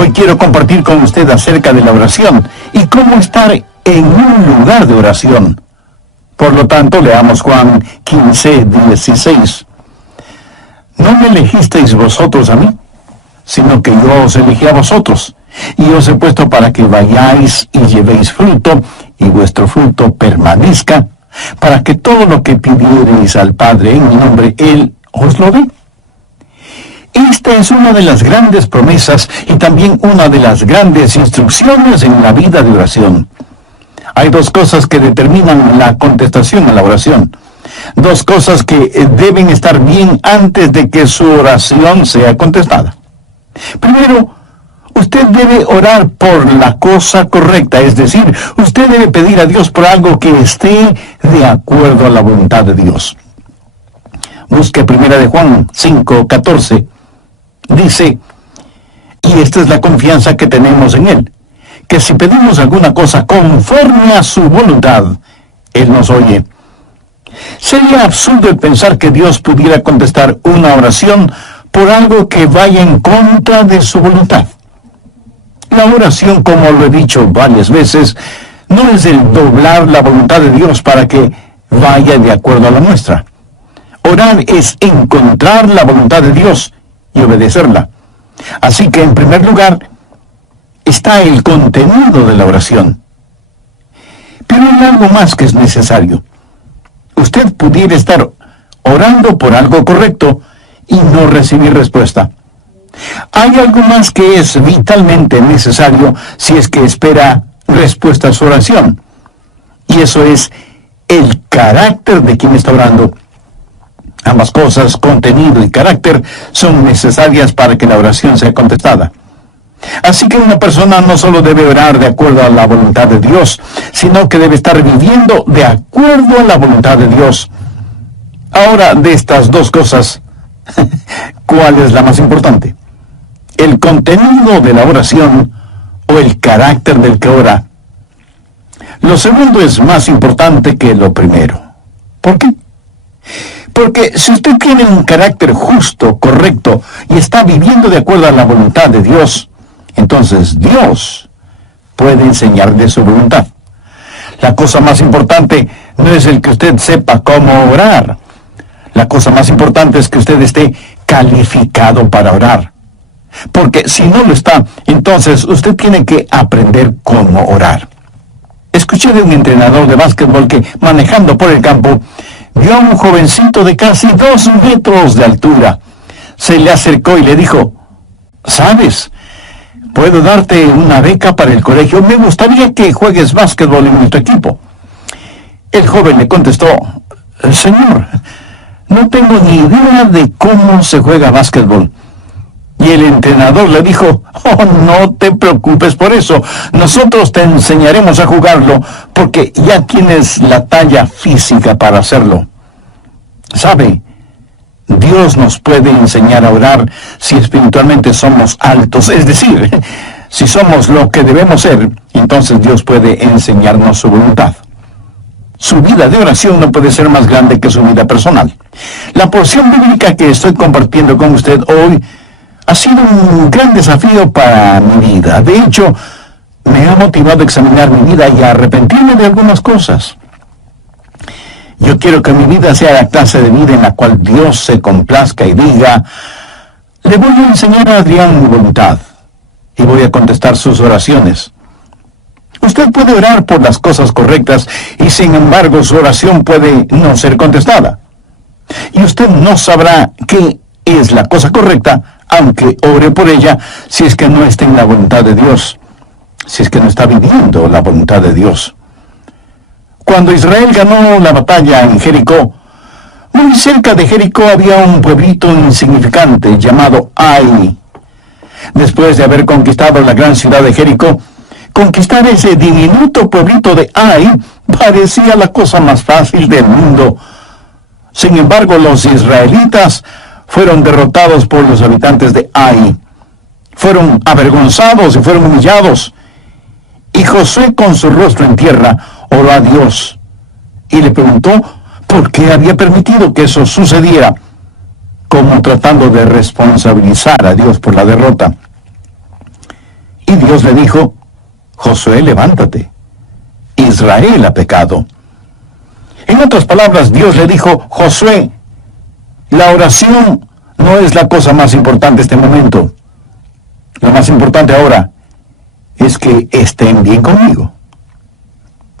Hoy quiero compartir con usted acerca de la oración y cómo estar en un lugar de oración. Por lo tanto, leamos Juan 15:16. No me elegisteis vosotros a mí, sino que yo os elegí a vosotros, y os he puesto para que vayáis y llevéis fruto, y vuestro fruto permanezca, para que todo lo que pidiereis al Padre en mi nombre, Él os lo dé. Esta es una de las grandes promesas y también una de las grandes instrucciones en la vida de oración. Hay dos cosas que determinan la contestación a la oración. Dos cosas que deben estar bien antes de que su oración sea contestada. Primero, usted debe orar por la cosa correcta, es decir, usted debe pedir a Dios por algo que esté de acuerdo a la voluntad de Dios. Busque 1 de Juan 5:14. Dice, y esta es la confianza que tenemos en Él, que si pedimos alguna cosa conforme a su voluntad, Él nos oye. Sería absurdo el pensar que Dios pudiera contestar una oración por algo que vaya en contra de su voluntad. La oración, como lo he dicho varias veces, no es el doblar la voluntad de Dios para que vaya de acuerdo a la nuestra. Orar es encontrar la voluntad de Dios y obedecerla. Así que, en primer lugar, está el contenido de la oración. Pero hay algo más que es necesario. Usted pudiera estar orando por algo correcto y no recibir respuesta. Hay algo más que es vitalmente necesario si es que espera respuesta a su oración. Y eso es el carácter de quien está orando. Ambas cosas, contenido y carácter, son necesarias para que la oración sea contestada. Así que una persona no solo debe orar de acuerdo a la voluntad de Dios, sino que debe estar viviendo de acuerdo a la voluntad de Dios. Ahora, de estas dos cosas, ¿cuál es la más importante? ¿El contenido de la oración o el carácter del que ora? Lo segundo es más importante que lo primero. ¿Por qué? Porque si usted tiene un carácter justo, correcto, y está viviendo de acuerdo a la voluntad de Dios, entonces Dios puede enseñar de su voluntad. La cosa más importante no es el que usted sepa cómo orar. La cosa más importante es que usted esté calificado para orar. Porque si no lo está, entonces usted tiene que aprender cómo orar. Escuché de un entrenador de básquetbol que, manejando por el campo, vio a un jovencito de casi 2 metros de altura. Se le acercó y le dijo, ¿sabes? Puedo darte una beca para el colegio. Me gustaría que juegues básquetbol en nuestro equipo. El joven le contestó, señor, no tengo ni idea de cómo se juega básquetbol. Y el entrenador le dijo, oh, no te preocupes por eso. Nosotros te enseñaremos a jugarlo porque ya tienes la talla física para hacerlo. ¿Sabe? Dios nos puede enseñar a orar si espiritualmente somos altos. Es decir, si somos lo que debemos ser, entonces Dios puede enseñarnos su voluntad. Su vida de oración no puede ser más grande que su vida personal. La porción bíblica que estoy compartiendo con usted hoy ha sido un gran desafío para mi vida. De hecho, me ha motivado a examinar mi vida y a arrepentirme de algunas cosas. Yo quiero que mi vida sea la clase de vida en la cual Dios se complazca y diga, le voy a enseñar a Adrián mi voluntad y voy a contestar sus oraciones. Usted puede orar por las cosas correctas y sin embargo su oración puede no ser contestada. Y usted no sabrá qué es la cosa correcta aunque ore por ella, si es que no está en la voluntad de Dios, si es que no está viviendo la voluntad de Dios. Cuando Israel ganó la batalla en Jericó, muy cerca de Jericó había un pueblito insignificante llamado Ai. Después de haber conquistado la gran ciudad de Jericó, conquistar ese diminuto pueblito de Ai parecía la cosa más fácil del mundo. Sin embargo, los israelitas fueron derrotados por los habitantes de Ai. Fueron avergonzados y fueron humillados. Y Josué, con su rostro en tierra, oró a Dios y le preguntó por qué había permitido que eso sucediera, como tratando de responsabilizar a Dios por la derrota. Y Dios le dijo: Josué, levántate. Israel ha pecado. En otras palabras, Dios le dijo: Josué, la oración no es la cosa más importante en este momento. Lo más importante ahora es que estén bien conmigo.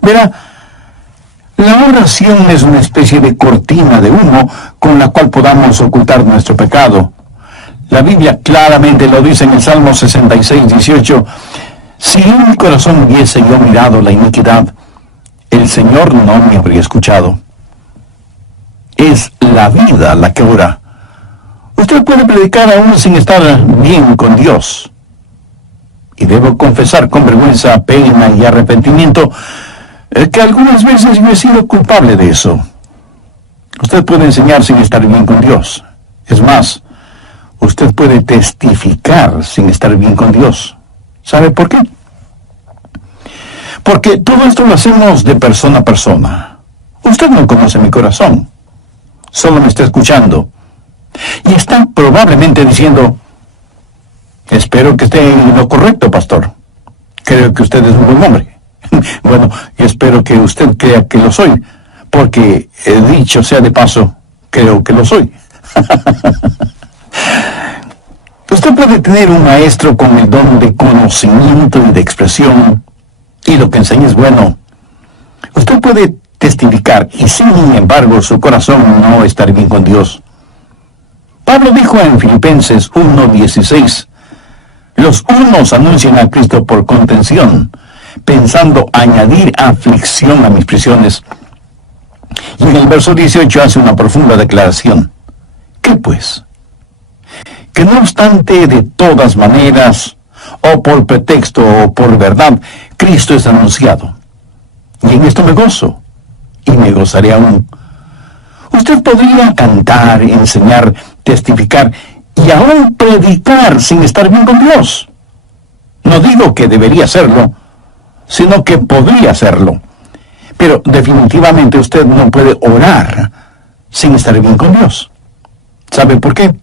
Verá, la oración es una especie de cortina de humo con la cual podamos ocultar nuestro pecado. La Biblia claramente lo dice en el Salmo 66:18. Si en mi corazón hubiese yo mirado la iniquidad, el Señor no me habría escuchado. Es la vida la que ora. Usted puede predicar aún sin estar bien con Dios. Y debo confesar con vergüenza, pena y arrepentimiento que algunas veces yo he sido culpable de eso. Usted puede enseñar sin estar bien con Dios. Es más, usted puede testificar sin estar bien con Dios. ¿Sabe por qué? Porque todo esto lo hacemos de persona a persona. Usted no conoce mi corazón. Solo me está escuchando. Y está probablemente diciendo: espero que esté en lo correcto, pastor. Creo que usted es un buen hombre. Bueno, espero que usted crea que lo soy, porque, dicho sea de paso, creo que lo soy. Usted puede tener un maestro con el don de conocimiento y de expresión, y lo que enseña es bueno. Usted puede testificar, y sin embargo su corazón no estar bien con Dios. Pablo dijo en Filipenses 1:16, los unos anuncian a Cristo por contención, pensando añadir aflicción a mis prisiones. Y en el verso 18 hace una profunda declaración. ¿Qué pues? Que no obstante, de todas maneras, o por pretexto o por verdad, Cristo es anunciado. Y en esto me gozo, y me gozaré aún. Usted podría cantar, enseñar, testificar y aún predicar sin estar bien con Dios. No digo que debería hacerlo, sino que podría hacerlo. Pero definitivamente usted no puede orar sin estar bien con Dios. ¿Sabe por qué?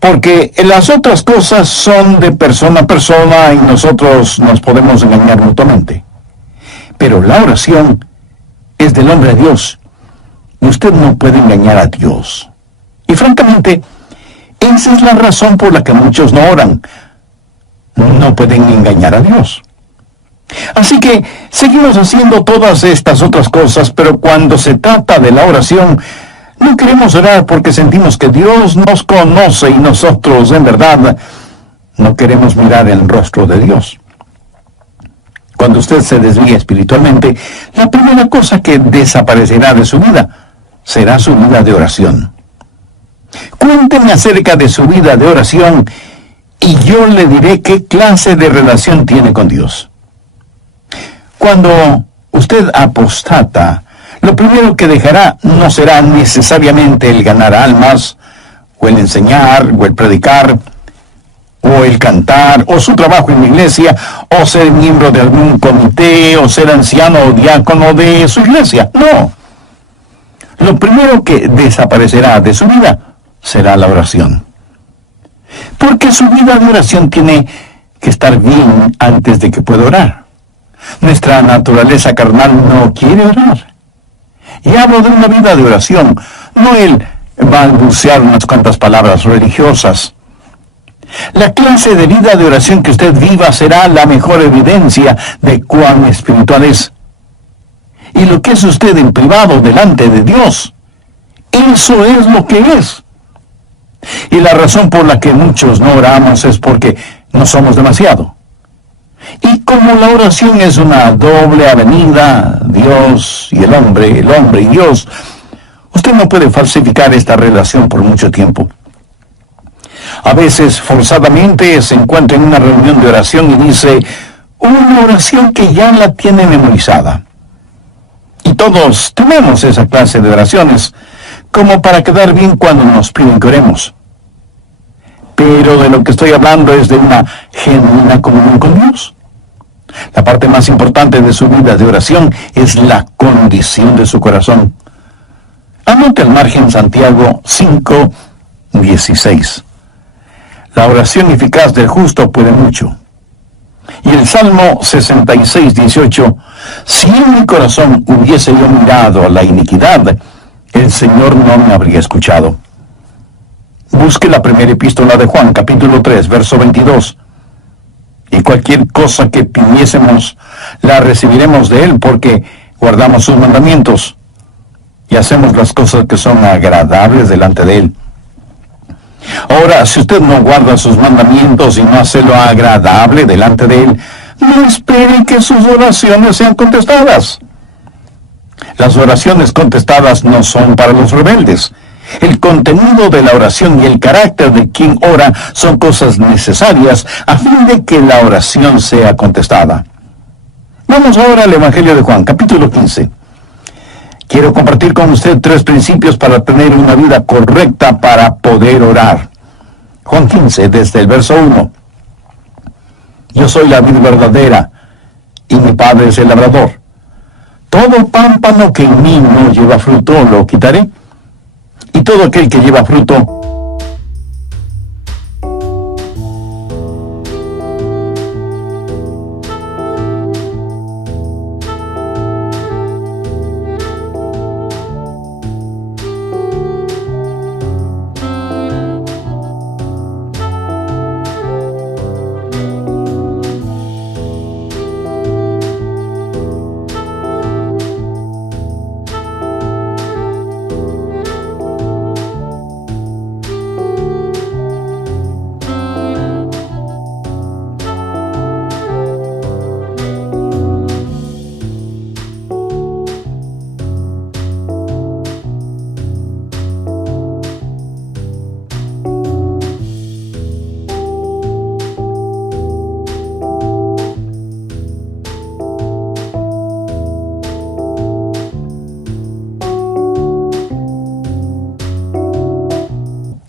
Porque las otras cosas son de persona a persona y nosotros nos podemos engañar mutuamente. Pero la oración es del hombre a Dios. Y usted no puede engañar a Dios. Y francamente, esa es la razón por la que muchos no oran. No pueden engañar a Dios. Así que seguimos haciendo todas estas otras cosas, pero cuando se trata de la oración, no queremos orar porque sentimos que Dios nos conoce y nosotros, en verdad, no queremos mirar el rostro de Dios. Cuando usted se desvía espiritualmente, la primera cosa que desaparecerá de su vida será su vida de oración. Cuénteme acerca de su vida de oración y yo le diré qué clase de relación tiene con Dios. Cuando usted apostata, lo primero que dejará no será necesariamente el ganar almas, o el enseñar, o el predicar, o el cantar, o su trabajo en la iglesia, o ser miembro de algún comité, o ser anciano o diácono de su iglesia. No. Lo primero que desaparecerá de su vida será la oración. Porque su vida de oración tiene que estar bien antes de que pueda orar. Nuestra naturaleza carnal no quiere orar. Y hablo de una vida de oración, no el balbucear unas cuantas palabras religiosas. La clase de vida de oración que usted viva será la mejor evidencia de cuán espiritual es. Y lo que es usted en privado delante de Dios, eso es lo que es. Y la razón por la que muchos no oramos es porque no somos demasiado. Y como la oración es una doble avenida, Dios y el hombre y Dios, usted no puede falsificar esta relación por mucho tiempo. A veces, forzadamente, se encuentra en una reunión de oración y dice una oración que ya la tiene memorizada. Y todos tenemos esa clase de oraciones, como para quedar bien cuando nos piden que oremos. Pero de lo que estoy hablando es de una genuina comunión con Dios. La parte más importante de su vida de oración es la condición de su corazón. Anote al margen Santiago 5:16. La oración eficaz del justo puede mucho. Y el Salmo 66, 18, si en mi corazón hubiese yo mirado a la iniquidad, el Señor no me habría escuchado. Busque la primera epístola de Juan, capítulo 3, verso 22. Y cualquier cosa que pidiésemos, la recibiremos de Él, porque guardamos sus mandamientos y hacemos las cosas que son agradables delante de Él. Ahora, si usted no guarda sus mandamientos y no hace lo agradable delante de Él, no espere que sus oraciones sean contestadas. Las oraciones contestadas no son para los rebeldes. El contenido de la oración y el carácter de quien ora son cosas necesarias a fin de que la oración sea contestada. Vamos ahora al Evangelio de Juan, capítulo 15. Quiero compartir con usted 3 principios para tener una vida correcta para poder orar. Juan 15, desde el verso 1. Yo soy la vid verdadera, y mi Padre es el labrador. Todo pámpano que en mí no lleva fruto, lo quitaré. Y todo aquel que lleva fruto,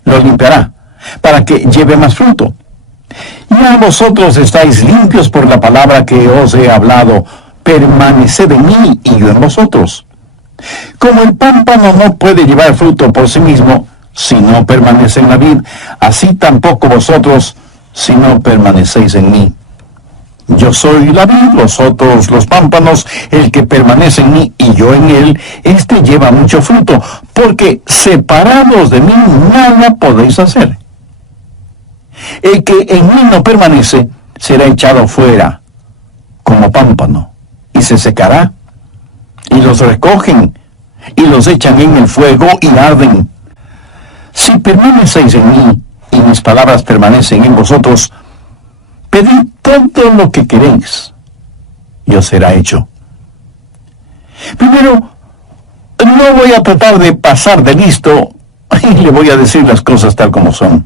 lo limpiará, para que lleve más fruto. Ya vosotros estáis limpios por la palabra que os he hablado. Permaneced en mí y yo en vosotros. Como el pámpano no puede llevar fruto por sí mismo, si no permanece en la vid, así tampoco vosotros, si no permanecéis en mí. Yo soy la vid, vosotros los pámpanos. El que permanece en mí y yo en él, éste lleva mucho fruto, porque separados de mí nada podéis hacer. El que en mí no permanece será echado fuera como pámpano, y se secará, y los recogen, y los echan en el fuego y arden. Si permanecéis en mí, y mis palabras permanecen en vosotros, pedid todo lo que queréis, y os será hecho. Primero, no voy a tratar de pasar de listo, y le voy a decir las cosas tal como son.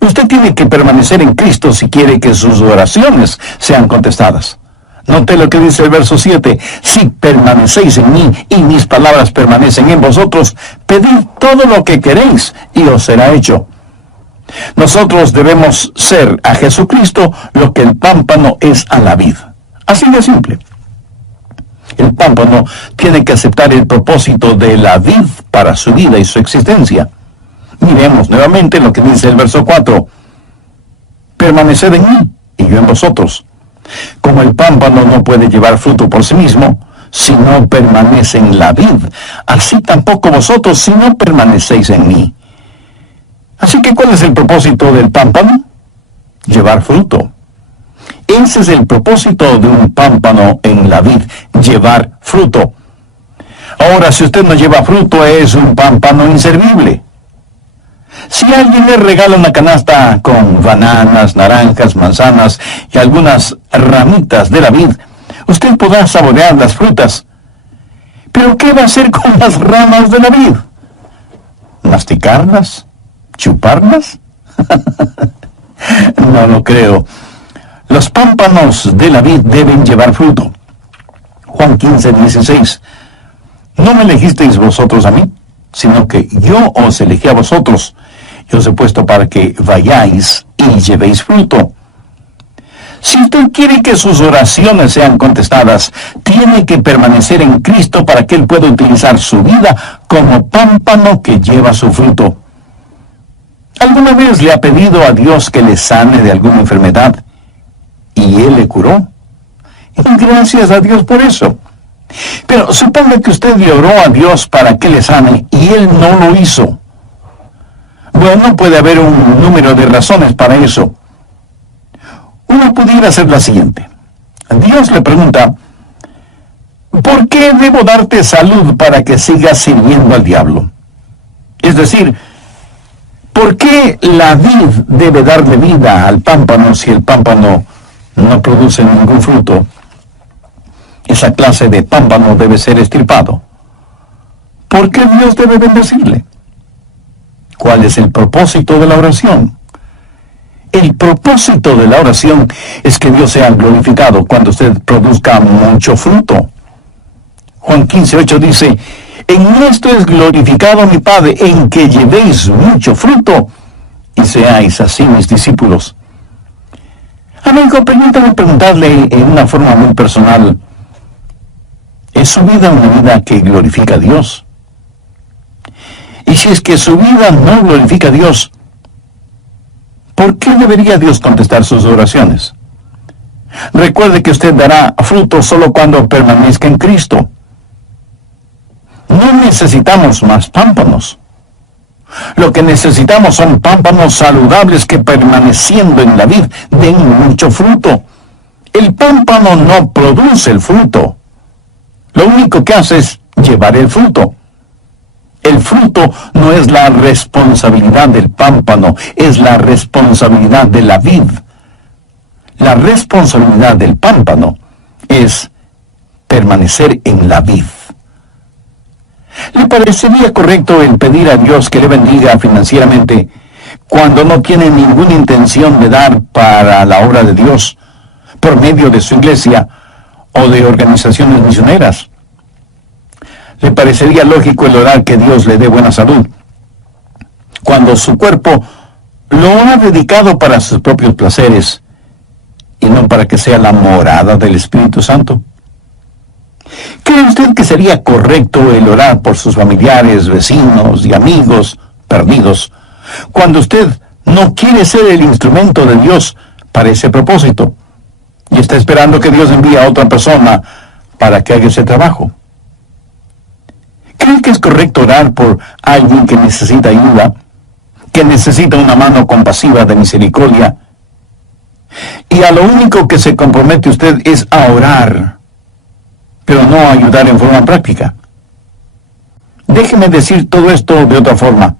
Usted tiene que permanecer en Cristo si quiere que sus oraciones sean contestadas. Note lo que dice el verso 7. Si permanecéis en mí y mis palabras permanecen en vosotros, pedid todo lo que queréis y os será hecho. Nosotros debemos ser a Jesucristo lo que el pámpano es a la vid. Así de simple. El pámpano tiene que aceptar el propósito de la vid para su vida y su existencia. Miremos nuevamente lo que dice el verso 4. Permaneced en mí y yo en vosotros. Como el pámpano no puede llevar fruto por sí mismo, si no permanece en la vid, así tampoco vosotros si no permanecéis en mí. Así que, ¿cuál es el propósito del pámpano? Llevar fruto. Ese es el propósito de un pámpano en la vid, llevar fruto. Ahora, si usted no lleva fruto, es un pámpano inservible. Si alguien le regala una canasta con bananas, naranjas, manzanas y algunas ramitas de la vid, usted podrá saborear las frutas. ¿Pero qué va a hacer con las ramas de la vid? ¿Masticarlas? ¿Chuparlas? No lo creo. Los pámpanos de la vid deben llevar fruto. Juan 15, 16. No me elegisteis vosotros a mí, sino que yo os elegí a vosotros. Yo os he puesto para que vayáis y llevéis fruto. Si usted quiere que sus oraciones sean contestadas, tiene que permanecer en Cristo para que Él pueda utilizar su vida como pámpano que lleva su fruto. ¿Alguna vez le ha pedido a Dios que le sane de alguna enfermedad y y Él le curó. Y gracias a Dios por eso. Pero suponga que usted le oró a Dios para que le sane y Él no lo hizo. Bueno, puede haber un número de razones para eso. Una pudiera ser la siguiente. Dios le pregunta: ¿por qué debo darte salud para que sigas sirviendo al diablo? Es decir, ¿por qué la vid debe darle vida al pámpano si el pámpano no produce ningún fruto? Esa clase de pámpano debe ser estirpado. ¿Por qué Dios debe bendecirle? ¿Cuál es el propósito de la oración? El propósito de la oración es que Dios sea glorificado cuando usted produzca mucho fruto. Juan 15:8 dice: en esto es glorificado mi Padre, en que llevéis mucho fruto y seáis así mis discípulos. Amigo, permítame preguntarle en una forma muy personal: ¿es su vida una vida que glorifica a Dios? Y si es que su vida no glorifica a Dios, ¿por qué debería Dios contestar sus oraciones? Recuerde que usted dará fruto solo cuando permanezca en Cristo. No necesitamos más pámpanos. Lo que necesitamos son pámpanos saludables que, permaneciendo en la vid, den mucho fruto. El pámpano no produce el fruto. Lo único que hace es llevar el fruto. El fruto no es la responsabilidad del pámpano, es la responsabilidad de la vid. La responsabilidad del pámpano es permanecer en la vid. ¿Le parecería correcto el pedir a Dios que le bendiga financieramente cuando no tiene ninguna intención de dar para la obra de Dios por medio de su iglesia o de organizaciones misioneras? ¿Le parecería lógico el orar que Dios le dé buena salud cuando su cuerpo lo ha dedicado para sus propios placeres y no para que sea la morada del Espíritu Santo? ¿Cree usted que sería correcto el orar por sus familiares, vecinos y amigos perdidos cuando usted no quiere ser el instrumento de Dios para ese propósito y está esperando que Dios envíe a otra persona para que haga ese trabajo? ¿Cree que es correcto orar por alguien que necesita ayuda, que necesita una mano compasiva de misericordia, y a lo único que se compromete usted es a orar, pero no a ayudar en forma práctica? Déjeme decir todo esto de otra forma.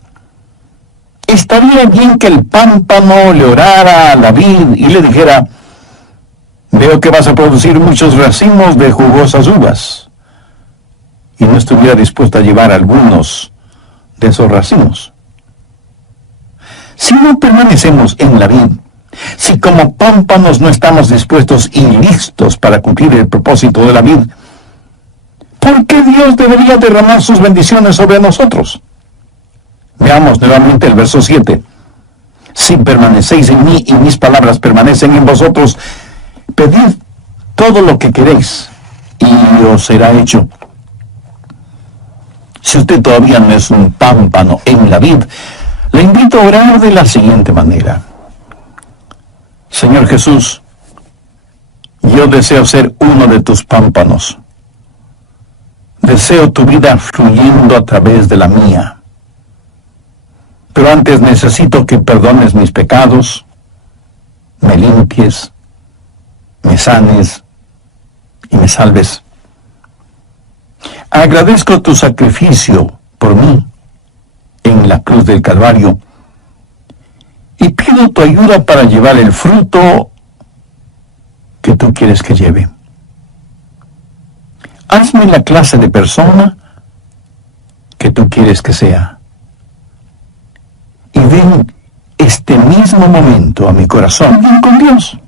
Estaría bien que el pámpano le orara a la vid y le dijera: veo que vas a producir muchos racimos de jugosas uvas, y no estuviera dispuesto a llevar algunos de esos racimos. Si no permanecemos en la vid, si como pámpanos no estamos dispuestos y listos para cumplir el propósito de la vid, ¿por qué Dios debería derramar sus bendiciones sobre nosotros? Veamos nuevamente el verso 7. Si permanecéis en mí y mis palabras permanecen en vosotros, pedid todo lo que queréis y os será hecho. Si usted todavía no es un pámpano en la vid, le invito a orar de la siguiente manera: Señor Jesús, yo deseo ser uno de tus pámpanos. Deseo tu vida fluyendo a través de la mía. Pero antes necesito que perdones mis pecados, me limpies, me sanes y me salves. Agradezco tu sacrificio por mí en la cruz del Calvario y pido tu ayuda para llevar el fruto que tú quieres que lleve. Hazme la clase de persona que tú quieres que sea. Y ven este mismo momento a mi corazón bien con Dios.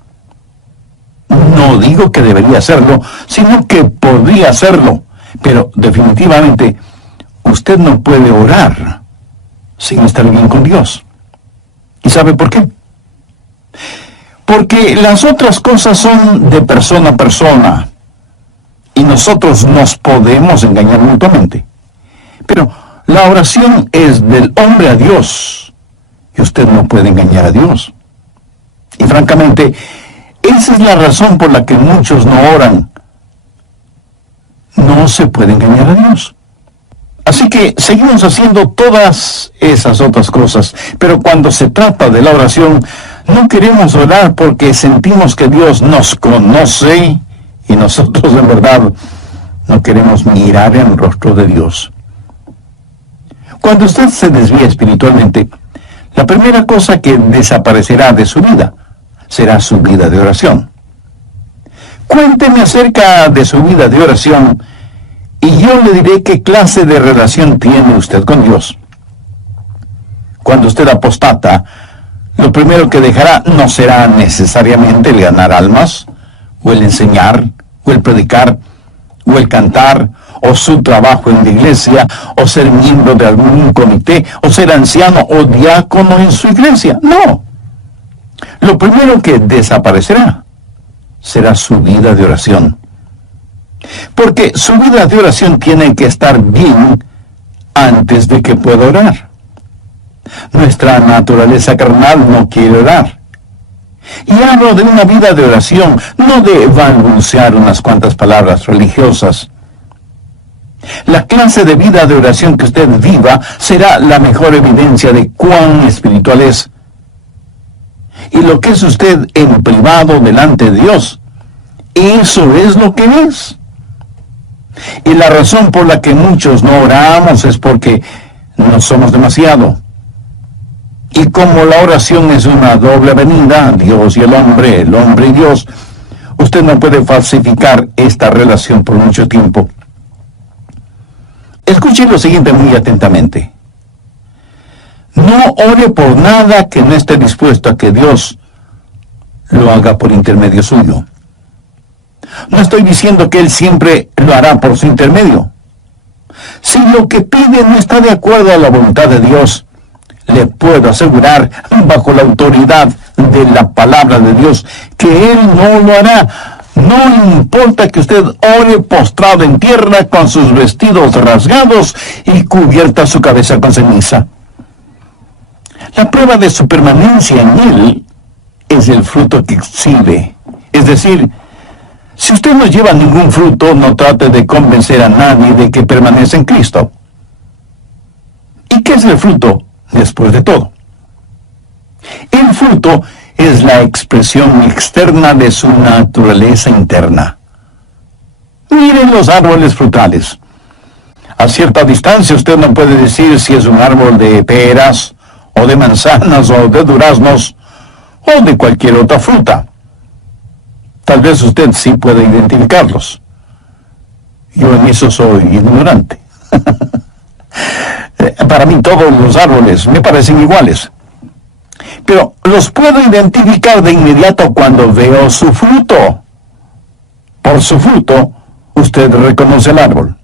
No digo que debería hacerlo, sino que podría hacerlo. Pero definitivamente usted no puede orar sin estar bien con Dios. ¿Y sabe por qué? Porque las otras cosas son de persona a persona y nosotros nos podemos engañar mutuamente. Pero la oración es del hombre a Dios y usted no puede engañar a Dios. Y francamente, Esa es la razón por la que muchos no oran. No se puede engañar a Dios. Así que seguimos haciendo todas esas otras cosas, pero cuando se trata de la oración, no queremos orar porque sentimos que Dios nos conoce y nosotros en verdad no queremos mirar en el rostro de Dios. Cuando usted se desvía espiritualmente, la primera cosa que desaparecerá de su vida será su vida de oración. Cuénteme acerca de su vida de oración y yo le diré qué clase de relación tiene usted con Dios. Cuando usted apostata, lo primero que dejará no será necesariamente el ganar almas, o el enseñar, o el predicar, o el cantar, o su trabajo en la iglesia, o ser miembro de algún comité, o ser anciano o diácono en su iglesia. No. Lo primero que desaparecerá será su vida de oración. Porque su vida de oración tiene que estar bien antes de que pueda orar. Nuestra naturaleza carnal no quiere orar. Y hablo de una vida de oración, no de balbucear unas cuantas palabras religiosas. La clase de vida de oración que usted viva será la mejor evidencia de cuán espiritual es. Y lo que es usted en privado delante de Dios, eso es lo que es. Y la razón por la que muchos no oramos es porque no somos demasiado. Y como la oración es una doble avenida, Dios y el hombre y Dios, usted no puede falsificar esta relación por mucho tiempo. Escuche lo siguiente muy atentamente. No ore por nada que no esté dispuesto a que Dios lo haga por intermedio suyo. No estoy diciendo que Él siempre lo hará por su intermedio. Si lo que pide no está de acuerdo a la voluntad de Dios, le puedo asegurar, bajo la autoridad de la palabra de Dios, que Él no lo hará. No importa que usted ore postrado en tierra con sus vestidos rasgados y cubierta su cabeza con ceniza. La prueba de su permanencia en Él es el fruto que exhibe. Es decir, si usted no lleva ningún fruto, no trate de convencer a nadie de que permanece en Cristo. ¿Y qué es el fruto después de todo? El fruto es la expresión externa de su naturaleza interna. Miren los árboles frutales. A cierta distancia usted no puede decir si es un árbol de peras, o de manzanas, o de duraznos, o de cualquier otra fruta. Tal vez usted sí puede identificarlos. Yo en eso soy ignorante. Para mí todos los árboles me parecen iguales. Pero los puedo identificar de inmediato cuando veo su fruto. Por su fruto, usted reconoce el árbol.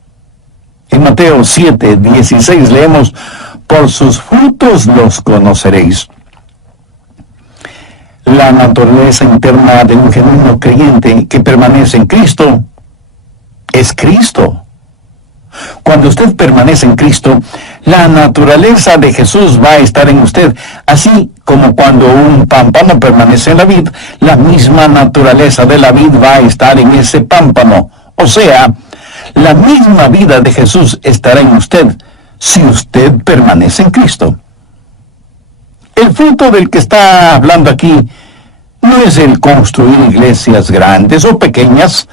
En Mateo 7:16 leemos, por sus frutos los conoceréis. La naturaleza interna de un genuino creyente que permanece en Cristo es Cristo. Cuando usted permanece en Cristo, la naturaleza de Jesús va a estar en usted, así como cuando un pámpano permanece en la vid, la misma naturaleza de la vid va a estar en ese pámpano. O sea, la misma vida de Jesús estará en usted si usted permanece en Cristo. El fruto del que está hablando aquí no es el construir iglesias grandes o pequeñas,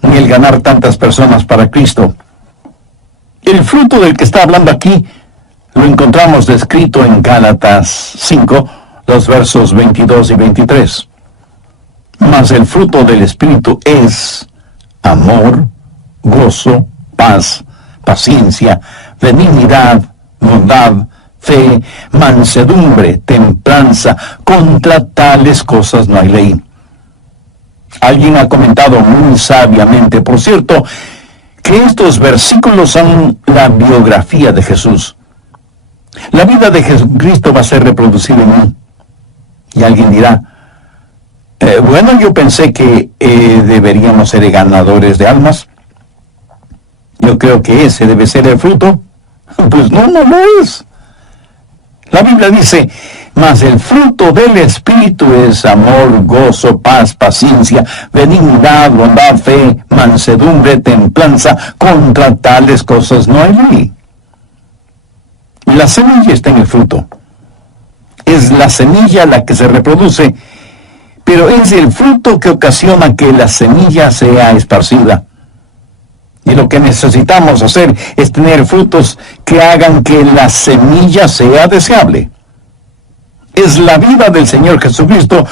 ni el ganar tantas personas para Cristo. El fruto del que está hablando aquí lo encontramos descrito en Gálatas 5, los versos 22 y 23. Mas el fruto del Espíritu es amor, gozo, paz, paciencia, benignidad, bondad, fe, mansedumbre, templanza. Contra tales cosas no hay ley. Alguien ha comentado muy sabiamente, por cierto, que estos versículos son la biografía de Jesús. La vida de Jesucristo va a ser reproducida en mí. Y alguien dirá, bueno, yo pensé que deberíamos ser ganadores de almas. Yo creo que ese debe ser el fruto. Pues no lo es. La Biblia dice, Mas el fruto del Espíritu es amor, gozo, paz, paciencia, benignidad, bondad, fe, mansedumbre, templanza. Contra tales cosas no hay ley. La semilla está en el fruto. Es la semilla la que se reproduce, pero es el fruto que ocasiona que la semilla sea esparcida. Y lo que necesitamos hacer es tener frutos que hagan que la semilla sea deseable. Es la vida del Señor Jesucristo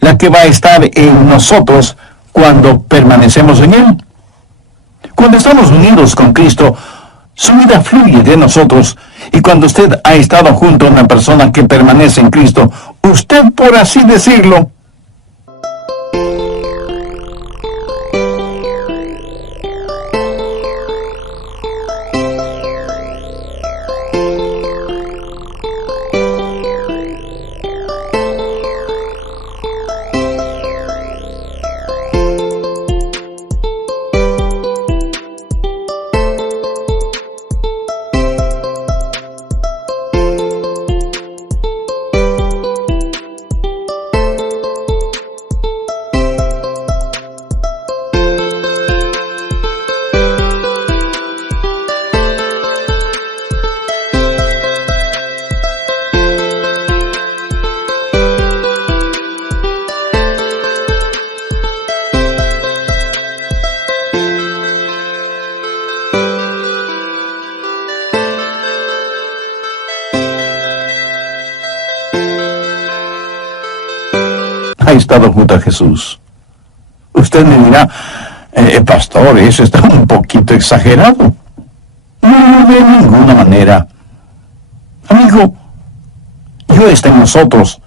la que va a estar en nosotros cuando permanecemos en Él. Cuando estamos unidos con Cristo, su vida fluye de nosotros, y cuando usted ha estado junto a una persona que permanece en Cristo, usted, por así decirlo, ha estado junto a Jesús. Usted me dirá, pastor, eso está un poquito exagerado. No, de ninguna manera. Amigo, Dios está en nosotros.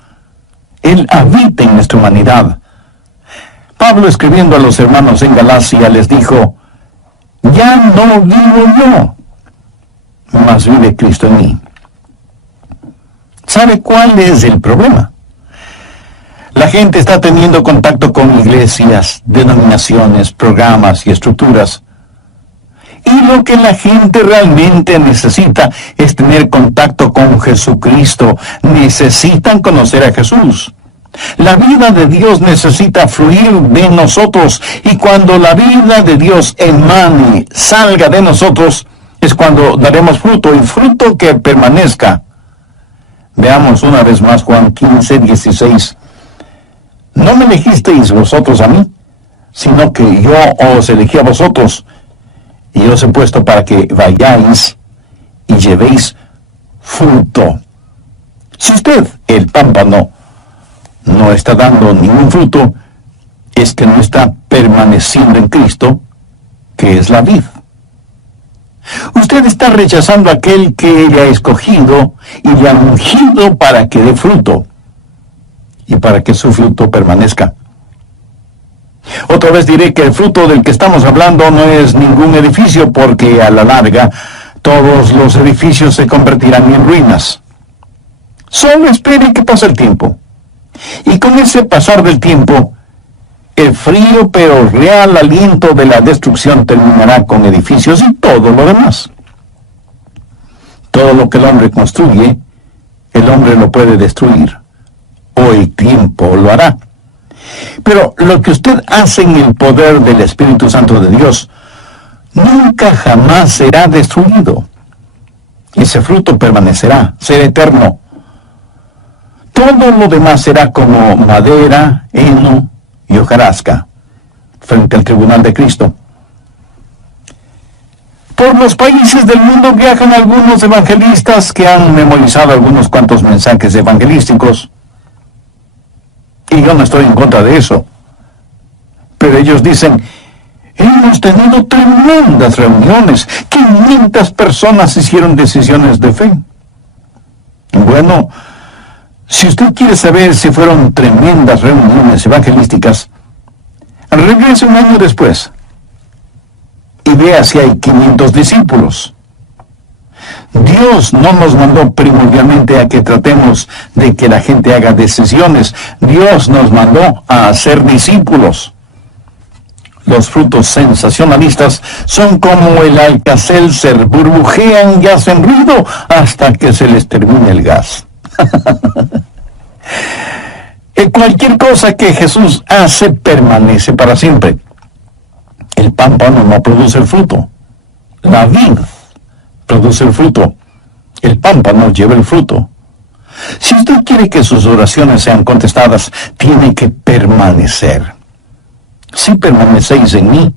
Él habita en nuestra humanidad. Pablo, escribiendo a los hermanos en Galacia, les dijo, ya no vivo yo, mas vive Cristo en mí. ¿Sabe cuál es el problema? La gente está teniendo contacto con iglesias, denominaciones, programas y estructuras. Y lo que la gente realmente necesita es tener contacto con Jesucristo. Necesitan conocer a Jesús. La vida de Dios necesita fluir de nosotros. Y cuando la vida de Dios emane, salga de nosotros, es cuando daremos fruto, y fruto que permanezca. Veamos una vez más Juan 15:16. No me elegisteis vosotros a mí, sino que yo os elegí a vosotros, y os he puesto para que vayáis y llevéis fruto. Si usted, el pámpano, no está dando ningún fruto, es que no está permaneciendo en Cristo, que es la vid. Usted está rechazando a aquel que le ha escogido y le ha ungido para que dé fruto, y para que su fruto permanezca. Otra vez diré que el fruto del que estamos hablando no es ningún edificio, porque a la larga todos los edificios se convertirán en ruinas. Solo espere que pase el tiempo. Y con ese pasar del tiempo, el frío pero real aliento de la destrucción terminará con edificios y todo lo demás. Todo lo que el hombre construye, el hombre lo puede destruir, o el tiempo lo hará. Pero lo que usted hace en el poder del Espíritu Santo de Dios nunca jamás será destruido. Ese fruto permanecerá, será eterno. Todo lo demás será como madera, heno y hojarasca frente al tribunal de Cristo. Por los países del mundo viajan algunos evangelistas que han memorizado algunos cuantos mensajes evangelísticos. Y yo no estoy en contra de eso. Pero ellos dicen, hemos tenido tremendas reuniones. 500 personas hicieron decisiones de fe. Bueno, si usted quiere saber si fueron tremendas reuniones evangelísticas, regrese un año después y vea si hay 500 discípulos. Dios no nos mandó primordialmente a que tratemos de que la gente haga decisiones. Dios nos mandó a hacer discípulos. Los frutos sensacionalistas son como el Alka-Seltzer, burbujean y hacen ruido hasta que se les termine el gas. Cualquier cosa que Jesús hace permanece para siempre. El pámpano no produce el fruto. La vid produce el fruto. El pámpano lleva el fruto. Si usted quiere que sus oraciones sean contestadas, tiene que permanecer. Si permanecéis en mí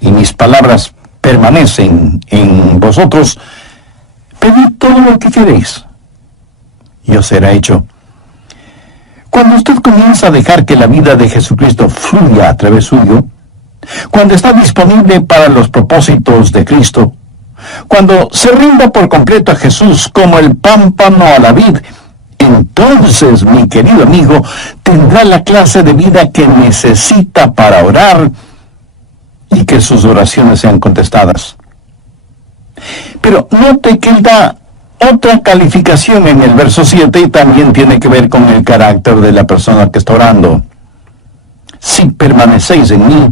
y mis palabras permanecen en vosotros, pedid todo lo que queréis y os será hecho. Cuando usted comienza a dejar que la vida de Jesucristo fluya a través suyo, cuando está disponible para los propósitos de Cristo, cuando se rinda por completo a Jesús como el pámpano a la vid, entonces, mi querido amigo, tendrá la clase de vida que necesita para orar y que sus oraciones sean contestadas. Pero note que él da otra calificación en el verso 7 y también tiene que ver con el carácter de la persona que está orando. Si permanecéis en mí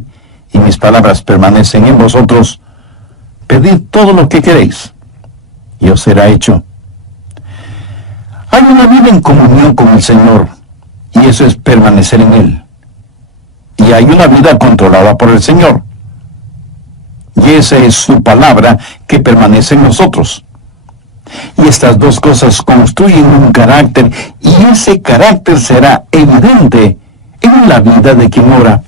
y mis palabras permanecen en vosotros, pedid todo lo que queréis y os será hecho. Hay una vida en comunión con el Señor y eso es permanecer en Él. Y hay una vida controlada por el Señor. Y esa es su palabra que permanece en nosotros. Y estas dos cosas construyen un carácter y ese carácter será evidente en la vida de quien ora.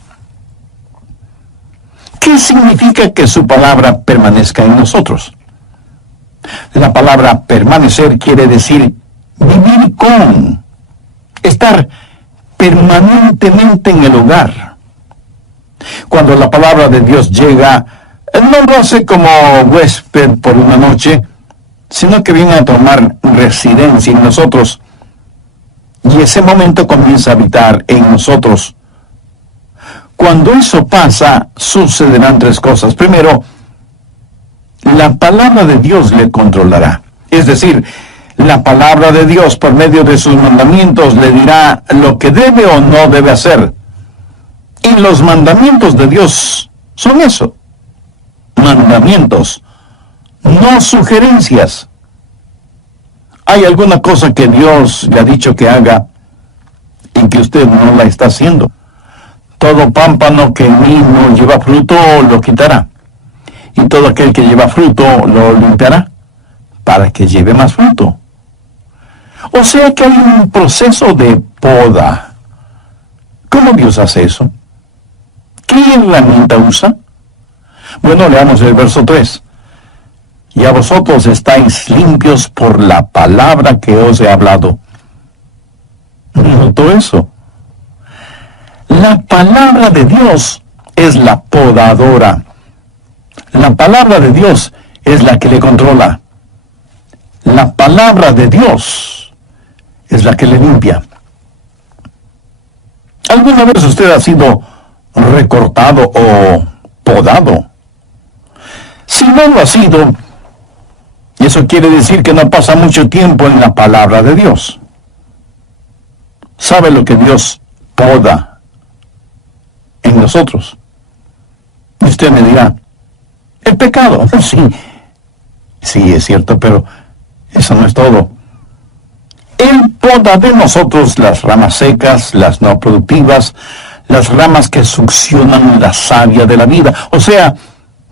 ¿Qué significa que su palabra permanezca en nosotros? La palabra permanecer quiere decir vivir con, estar permanentemente en el hogar. Cuando la palabra de Dios llega, no lo hace como huésped por una noche, sino que viene a tomar residencia en nosotros. Y ese momento comienza a habitar en nosotros. Cuando eso pasa, sucederán tres cosas. Primero, la palabra de Dios le controlará. Es decir, la palabra de Dios por medio de sus mandamientos le dirá lo que debe o no debe hacer. Y los mandamientos de Dios son eso. Mandamientos, no sugerencias. ¿Hay alguna cosa que Dios le ha dicho que haga y que usted no la está haciendo? Todo pámpano que en mí no lleva fruto lo quitará. Y todo aquel que lleva fruto lo limpiará para que lleve más fruto. O sea que hay un proceso de poda. ¿Cómo Dios hace eso? ¿Qué herramienta usa? Bueno, leamos el verso 3. Y a vosotros estáis limpios por la palabra que os he hablado. ¿Notó eso? La palabra de Dios es la podadora. La palabra de Dios es la que le controla. La palabra de Dios es la que le limpia. ¿Alguna vez usted ha sido recortado o podado? Si no lo ha sido, eso quiere decir que no pasa mucho tiempo en la palabra de Dios. ¿Sabe lo que Dios poda en nosotros? Y usted me dirá, el pecado. Sí, es cierto, pero eso no es todo. Él poda de nosotros las ramas secas, las no productivas, las ramas que succionan la savia de la vida. O sea,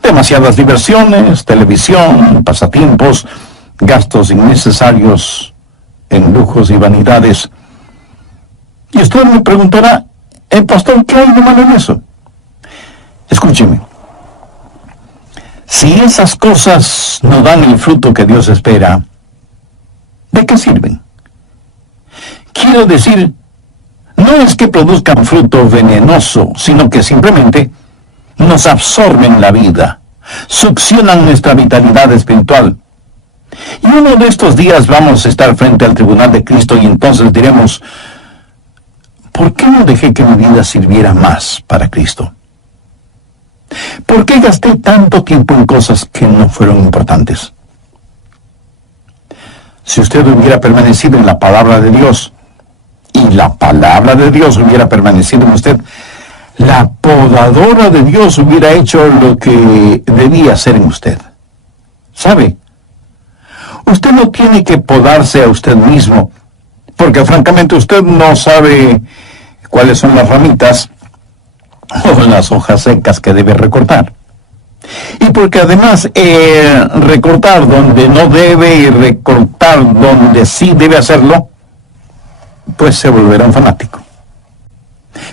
demasiadas diversiones, televisión, pasatiempos, gastos innecesarios en lujos y vanidades. Y usted me preguntará, pastor, ¿qué hay de malo en eso? Escúcheme. Si esas cosas no dan el fruto que Dios espera, ¿de qué sirven? Quiero decir, no es que produzcan fruto venenoso, sino que simplemente nos absorben la vida, succionan nuestra vitalidad espiritual. Y uno de estos días vamos a estar frente al tribunal de Cristo y entonces diremos, ¿por qué no dejé que mi vida sirviera más para Cristo? ¿Por qué gasté tanto tiempo en cosas que no fueron importantes? Si usted hubiera permanecido en la palabra de Dios, y la palabra de Dios hubiera permanecido en usted, la podadora de Dios hubiera hecho lo que debía hacer en usted. ¿Sabe? Usted no tiene que podarse a usted mismo, porque francamente usted no sabe cuáles son las ramitas o las hojas secas que debe recortar. Y porque además recortar donde no debe y recortar donde sí debe hacerlo, pues se volverá un fanático.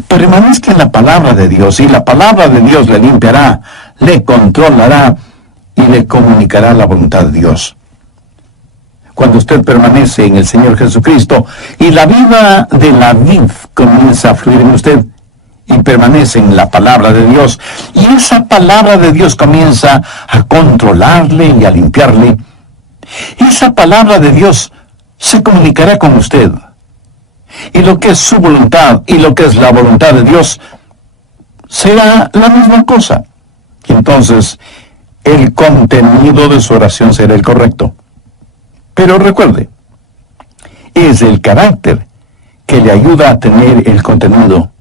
Permanezca en la palabra de Dios, y la palabra de Dios le limpiará, le controlará y le comunicará la voluntad de Dios. Cuando usted permanece en el Señor Jesucristo y la vida de la vid comienza a fluir en usted y permanece en la palabra de Dios, y esa palabra de Dios comienza a controlarle y a limpiarle, esa palabra de Dios se comunicará con usted. Y lo que es su voluntad y lo que es la voluntad de Dios será la misma cosa. Y entonces el contenido de su oración será el correcto. Pero recuerde, es el carácter que le ayuda a tener el contenido.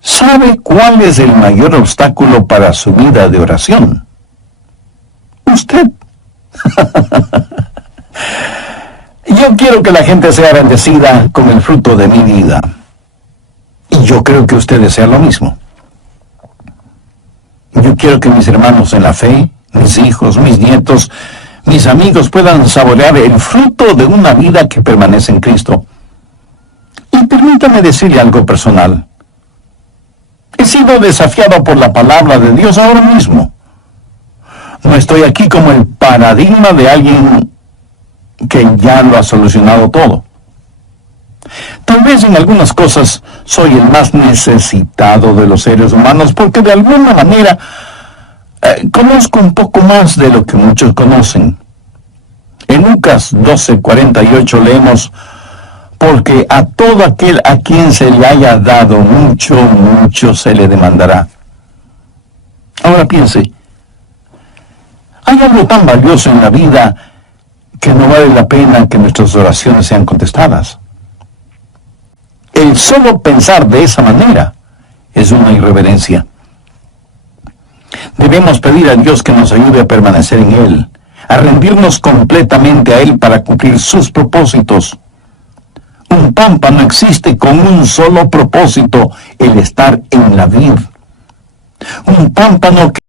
¿Sabe cuál es el mayor obstáculo para su vida de oración? Usted. Yo quiero que la gente sea bendecida con el fruto de mi vida. Y yo creo que usted desea lo mismo. Yo quiero que mis hermanos en la fe, mis hijos, mis nietos, mis amigos puedan saborear el fruto de una vida que permanece en Cristo. Y permítame decirle algo personal. He sido desafiado por la palabra de Dios ahora mismo. No estoy aquí como el paradigma de alguien que ya lo ha solucionado todo. Tal vez en algunas cosas soy el más necesitado de los seres humanos, porque de alguna manera conozco un poco más de lo que muchos conocen. En Lucas 12:48 leemos: porque a todo aquel a quien se le haya dado mucho, mucho se le demandará. Ahora piense, ¿hay algo tan valioso en la vida que no vale la pena que nuestras oraciones sean contestadas? El solo pensar de esa manera es una irreverencia. Debemos pedir a Dios que nos ayude a permanecer en Él, a rendirnos completamente a Él para cumplir sus propósitos. Un pámpano existe con un solo propósito: el estar en la vid. Un pámpano que